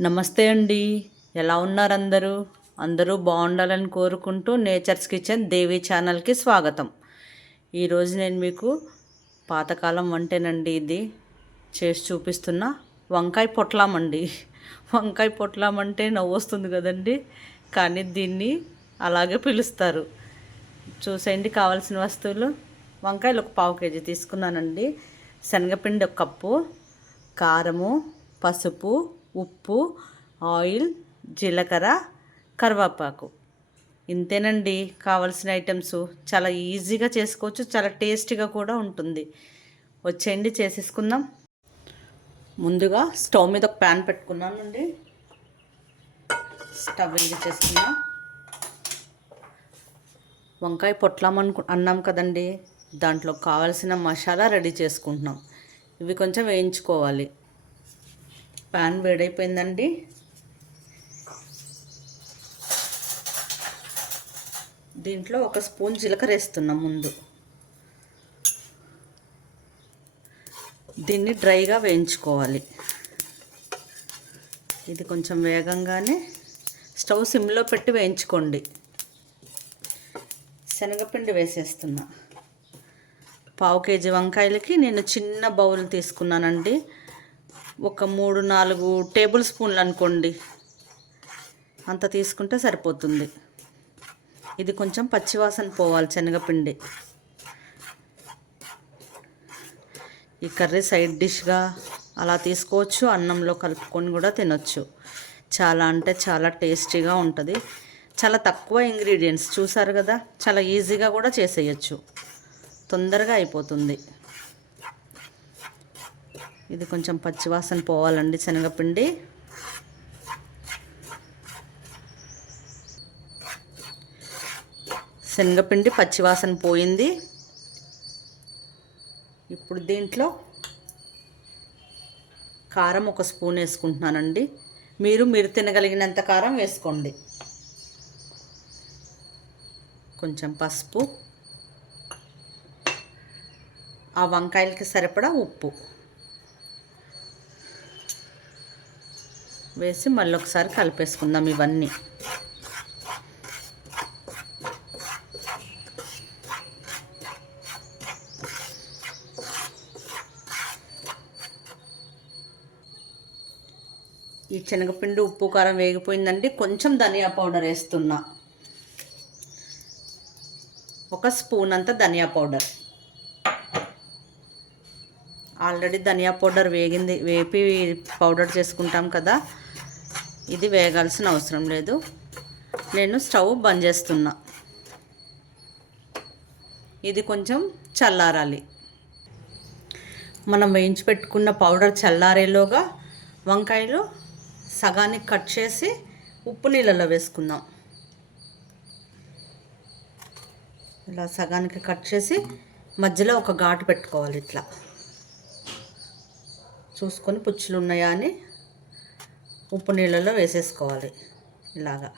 నమస్తే అండి. ఎలా ఉన్నారు అందరూ అందరూ బాగుండాలని కోరుకుంటూ నేచర్స్ కిచెన్ దేవి ఛానల్కి స్వాగతం. ఈరోజు నేను మీకు పాతకాలం వంటేనండి ఇది. చేసి చూపిస్తున్న వంకాయ పొట్లాం అండి వంకాయ పొట్లాం అంటే నవ్వు వస్తుంది కదండి. కానీ దీన్ని అలాగే పిలుస్తారు. చూసేయండి కావాల్సిన వస్తువులు. వంకాయలు ఒక పావు కేజీ తీసుకున్నానండి. శనగపిండి ఒక కప్పు. కారము పసుపు ఉప్పు ఆయిల్ జీలకర్ర కరివేపాకు. ఇంతేనండి. కావాల్సిన ఐటమ్స్ చాలా ఈజీగా చేసుకోవచ్చు చాలా టేస్టీగా కూడా ఉంటుంది. వచ్చేయండి చేసేసుకుందాం. ముందుగా స్టవ్ మీద ఒక ప్యాన్ పెట్టుకున్నానండి. స్టవ్ వెలిగించేసుకున్నా వంకాయ పొట్లం అనుకు అన్నాం కదండి. దాంట్లో కావాల్సిన మసాలా రెడీ చేసుకుంటున్నాం. ఇవి కొంచెం వేయించుకోవాలి. పాన్ వేడైపోయిందండి. దీంట్లో ఒక స్పూన్ జీలకర్ర వేస్తున్నాం ముందు. దీన్ని డ్రైగా వేయించుకోవాలి. ఇది కొంచెం వేగంగానే స్టవ్ సిమ్లో పెట్టి వేయించుకోండి. శనగపిండి వేసేస్తున్నా. పావు కేజీ వంకాయలకి నేను చిన్న బౌల్ తీసుకున్నానండి. ఒక మూడు నాలుగు టేబుల్ స్పూన్లు అనుకోండి. అంత తీసుకుంటే సరిపోతుంది. ఇది కొంచెం పచ్చివాసన పోవాలి శనగపిండి. ఈ కర్రీ సైడ్ డిష్గా అలా తీసుకోవచ్చు. అన్నంలో కలుపుకొని కూడా తినొచ్చు. చాలా అంటే చాలా టేస్టీగా ఉంటుంది. చాలా తక్కువ ఇంగ్రీడియంట్స్ చూసారు కదా? చాలా ఈజీగా కూడా చేసేయచ్చు. తొందరగా అయిపోతుంది. ఇది కొంచెం పచ్చివాసన పోవాలండి శనగపిండి. శనగపిండి పచ్చివాసన పోయింది. ఇప్పుడు దీంట్లో కారం ఒక స్పూన్ వేసుకుంటున్నానండి. మీరు మీరు తినగలిగినంత కారం వేసుకోండి. కొంచెం పసుపు. ఆ వంకాయలకి సరిపడా ఉప్పు. వేసి మళ్ళీ ఒకసారి కలిపేసుకుందాం ఇవన్నీ. ఈ శనగపిండి ఉప్పు కారం వేగిపోయిందండి. కొంచెం ధనియా పౌడర్ వేస్తున్నా. ఒక స్పూన్ అంత ధనియా పౌడర్. ఆల్రెడీ ధనియా పౌడర్ వేగింది వేపి పౌడర్ చేసుకుంటాం కదా. ఇది వేగాల్సిన అవసరం లేదు. నేను స్టవ్ బంద్ చేస్తున్నా. ఇది కొంచెం చల్లారాలి. మనం వేయించి పెట్టుకున్న పౌడర్ చల్లారేలోగా వంకాయలు సగానికి కట్ చేసి ఉప్పు నీళ్ళలో వేసుకుందాం. ఇలా సగానికి కట్ చేసి మధ్యలో ఒక ఘాటు పెట్టుకోవాలి ఇట్లా. చూసుకొని పుచ్చులు ఉన్నాయా అని ఉప్పు నీళ్ళలో వేసేసుకోవాలి. ఇలాగా.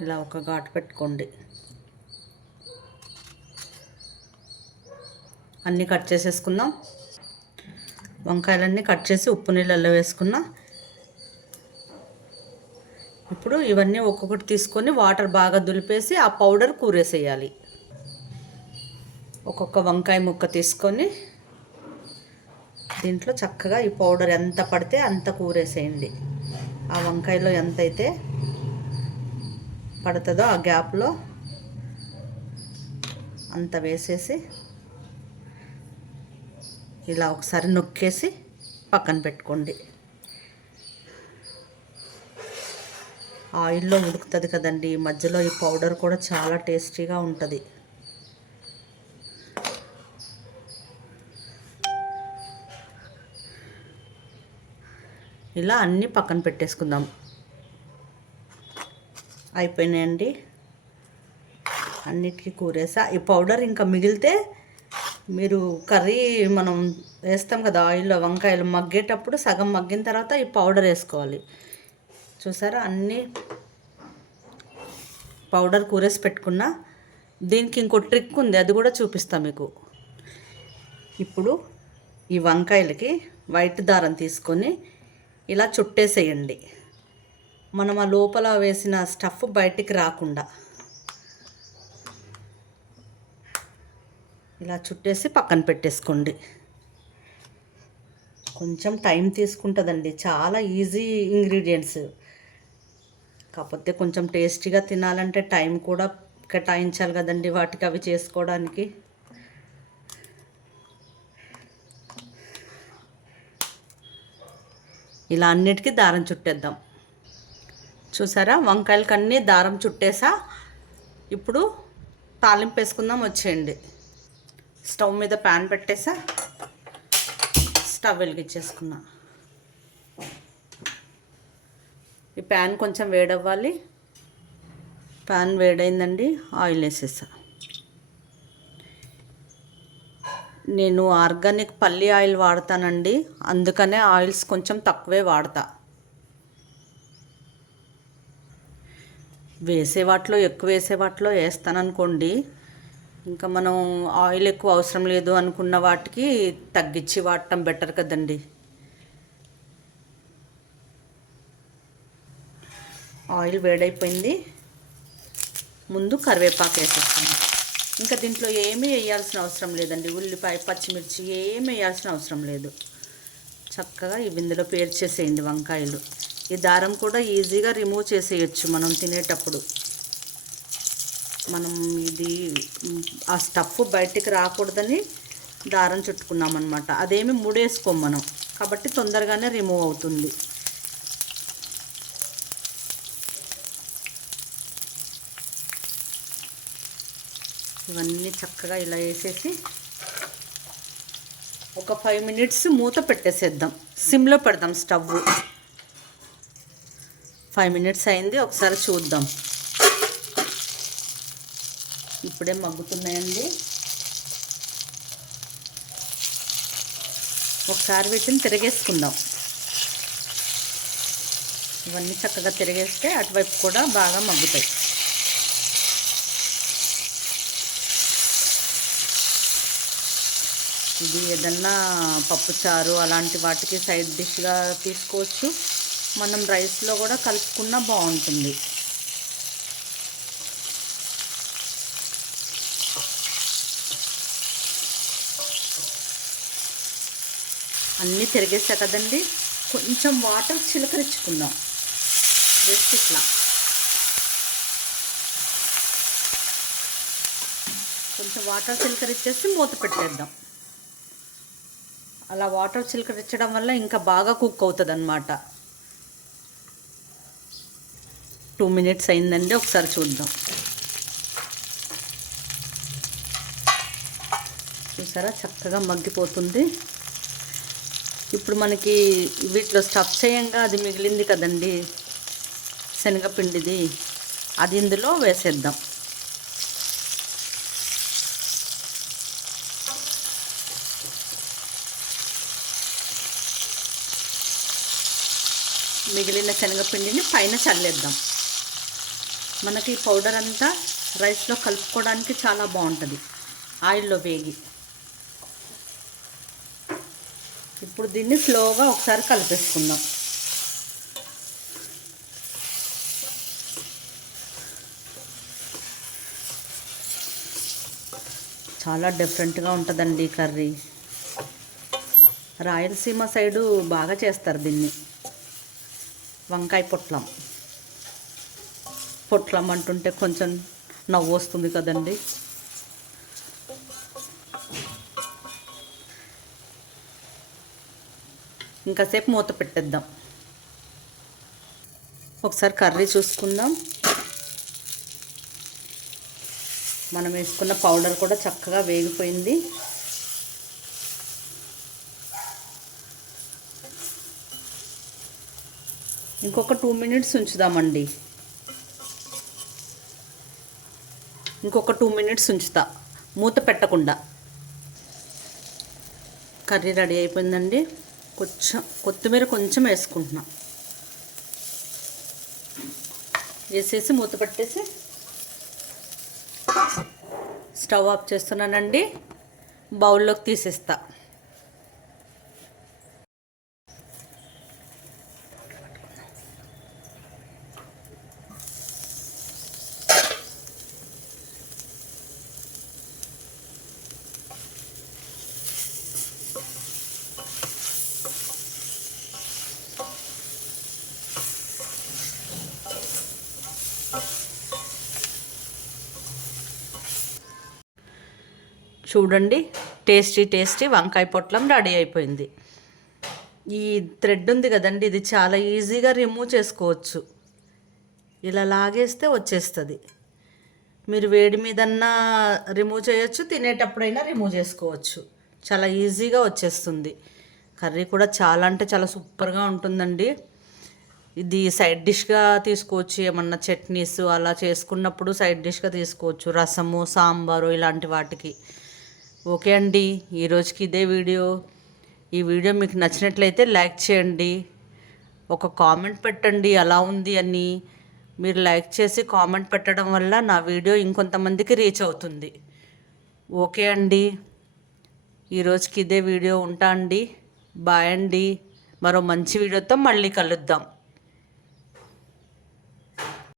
ఇలా ఒక ఘాటు పెట్టుకోండి. అన్నీ కట్ చేసేసుకుందాం. వంకాయలన్నీ కట్ చేసి ఉప్పు నీళ్ళల్లో వేసుకున్నా. ఇప్పుడు ఇవన్నీ ఒక్కొక్కటి తీసుకొని వాటర్ బాగా దులిపేసి ఆ పౌడర్ కూరేసేయాలి. ఒక్కొక్క వంకాయ ముక్క తీసుకొని దీంట్లో చక్కగా ఈ పౌడర్ ఎంత పడితే అంత కూరేసేయండి. ఆ వంకాయలో ఎంత అయితే పడుతుందో ఆ గ్యాప్లో అంత వేసేసి ఇలా ఒకసారి నొక్కేసి పక్కన పెట్టుకోండి. ఆయిల్లో ఉడుకుతుంది కదండి. మధ్యలో ఈ పౌడర్ కూడా చాలా టేస్టీగా ఉంటుంది. ఇలా అన్నీ పక్కన పెట్టేసుకుందాం. అయిపోయినాయండి. అన్నిటికీ కూరేసా. ఈ పౌడర్ ఇంకా మిగిలితే మీరు కర్రీ మనం వేస్తాం కదా ఆయిల్లో వంకాయలు మగ్గేటప్పుడు సగం మగ్గిన తర్వాత ఈ పౌడర్ వేసుకోవాలి. చూసారా? అన్నీ పౌడర్ కూరేసి పెట్టుకున్నా. దీనికి ఇంకో ట్రిక్ ఉంది అది కూడా చూపిస్తా మీకు. ఇప్పుడు ఈ వంకాయలకి వైట్ దారం తీసుకొని ఇలా చుట్టేసేయండి. మనం ఆ లోపల వేసిన స్టఫ్ బయటికి రాకుండా. ఇలా చుట్టేసి పక్కన పెట్టేసుకోండి. కొంచెం టైం తీసుకుంటుందండి. చాలా ఈజీ ఇంగ్రీడియంట్స్. కాకపోతే కొంచెం టేస్టీగా తినాలంటే టైం కూడా కేటాయించాలి కదండి వాటికి అవి చేసుకోవడానికి. ఇలా అన్నిటికీ దారం చుట్టేద్దాం. చూసారా? వంకాయలకి అన్నీ దారం చుట్టేసా? ఇప్పుడు తాలింపు వేసుకుందాం వచ్చేయండి. స్టవ్ మీద ప్యాన్ పెట్టేసా? స్టవ్ వెలిగించేసుకున్నా. ఈ ప్యాన్ కొంచెం వేడవ్వాలి. Pan వేడైందండి oil వేసేసా. నేను ఆర్గానిక్ పల్లి ఆయిల్ వాడతానండి. అందుకనే ఆయిల్స్ కొంచెం తక్కువే వాడతా. వేసే వాటిలో ఎక్కువ వేసే వాటిలో వేస్తాననుకోండి. ఇంకా మనం ఆయిల్ ఎక్కువ అవసరం లేదు అనుకున్న వాటికి తగ్గించి వాడటం బెటర్ కదండి. ఆయిల్ వేడైపోయింది. ముందు కరివేపాకు వేసేస్తాను. ఇంకా దీంట్లో ఏమీ వేయాల్సిన అవసరం లేదండి. ఉల్లిపాయ పచ్చిమిర్చి ఏమీ వేయాల్సిన అవసరం లేదు. చక్కగా ఈ బిందెలో పేర్చేసేయండి వంకాయలు. ఈ దారం కూడా ఈజీగా రిమూవ్ చేసేయచ్చు మనం తినేటప్పుడు. మనం ఇది ఆ స్టఫ్ బయటికి రాకూడదని దారం చుట్టుకున్నాం అనమాట అదేమి ముడేసుకోం మనం. కాబట్టి తొందరగానే రిమూవ్ అవుతుంది. ఇవన్నీ చక్కగా ఇలా వేసేసి ఒక ఫైవ్ మినిట్స్ మూత పెట్టేసేద్దాం. సిమ్లో పెడదాం స్టవ్. ఫైవ్ మినిట్స్ అయింది ఒకసారి చూద్దాం. ఇప్పుడే మగ్గుతున్నాయండి. ఒకసారి వీటిని తిరిగేసుకుందాం. ఇవన్నీ చక్కగా తిరిగేస్తే అటువైపు కూడా బాగా మగ్గుతాయి. ఇది ఏదన్నా పప్పుచారు అలాంటి వాటికి సైడ్ డిష్గా తీసుకోవచ్చు. మనం రైస్లో కూడా కలుపుకున్నా బాగుంటుంది. అన్నీ తిరిగేసా కదండి. కొంచెం వాటర్ చిలకరించుకుందాం. జస్ట్ ఇట్లా. కొంచెం వాటర్ చిలకరించేసి మూత పెట్టేద్దాం. అలా వాటర్ చిలకరించడం వల్ల ఇంకా బాగా కుక్ అవుతుంది అనమాట టూ మినిట్స్ అయిందండి ఒకసారి చూద్దాం. చూసారా? చక్కగా మగ్గిపోతుంది. ఇప్పుడు మనకి వీటిలో స్టఫ్ చేయంగా అది మిగిలింది కదండి శనగపిండిది అది ఇందులో వేసేద్దాం. మిగిలిన శనగపిండిని పైన చల్లేద్దాం. మనకి ఈ పౌడర్ అంతా రైస్లో కలుపుకోవడానికి చాలా బాగుంటుంది. ఆయిల్లో వేగి. ఇప్పుడు దీన్ని స్లోగా ఒకసారి కలిపేసుకుందాం. చాలా డిఫరెంట్గా ఉంటుందండి కర్రీ. రాయలసీమ సైడు బాగా చేస్తారు దీన్ని. వంకాయ పొట్లం. పొట్లం అంటుంటే కొంచెం నవ్వు వస్తుంది కదండి. ఇంకాసేపు మూత పెట్టేద్దాం. ఒకసారి కర్రీ చూసుకుందాం. మనం వేసుకున్న పౌడర్ కూడా చక్కగా వేగిపోయింది. ఇంకొక టూ మినిట్స్ ఉంచుదామండి. ఇంకొక టూ మినిట్స్ ఉంచుతా. మూత పెట్టకుండా. కర్రీ రెడీ అయిపోయిందండి. కొంచెం కొత్తిమీర కొంచెం వేసుకుంటున్నా. వేసేసి మూత పెట్టేసి స్టవ్ ఆఫ్ చేస్తున్నానండి. బౌల్లోకి తీసేస్తా. చూడండి టేస్టీ టేస్టీ వంకాయ పొట్లం రెడీ అయిపోయింది. ఈ థ్రెడ్ ఉంది కదండి ఇది చాలా ఈజీగా రిమూవ్ చేసుకోవచ్చు. ఇలా లాగేస్తే వచ్చేస్తుంది. మీరు వేడి మీదన్నా రిమూవ్ చేయొచ్చు తినేటప్పుడైనా రిమూవ్ చేసుకోవచ్చు. చాలా ఈజీగా వచ్చేస్తుంది. కర్రీ కూడా చాలా అంటే చాలా సూపర్గా ఉంటుందండి. ఇది సైడ్ డిష్గా తీసుకోవచ్చు ఏమన్నా చట్నీస్ అలా చేసుకున్నప్పుడు సైడ్ డిష్గా తీసుకోవచ్చు. రసము సాంబారు ఇలాంటి వాటికి. ఓకే అండి ఈరోజుకి ఇదే వీడియో. ఈ వీడియో మీకు నచ్చినట్లయితే లైక్ చేయండి. ఒక కామెంట్ పెట్టండి ఎలా ఉంది అని. మీరు లైక్ చేసి కామెంట్ పెట్టడం వల్ల నా వీడియో ఇంకొంతమందికి రీచ్ అవుతుంది. ఓకే అండి ఈరోజుకి ఇదే వీడియో ఉంటా అండి. బాయ్ అండి మరో మంచి వీడియోతో మళ్ళీ కలుద్దాం.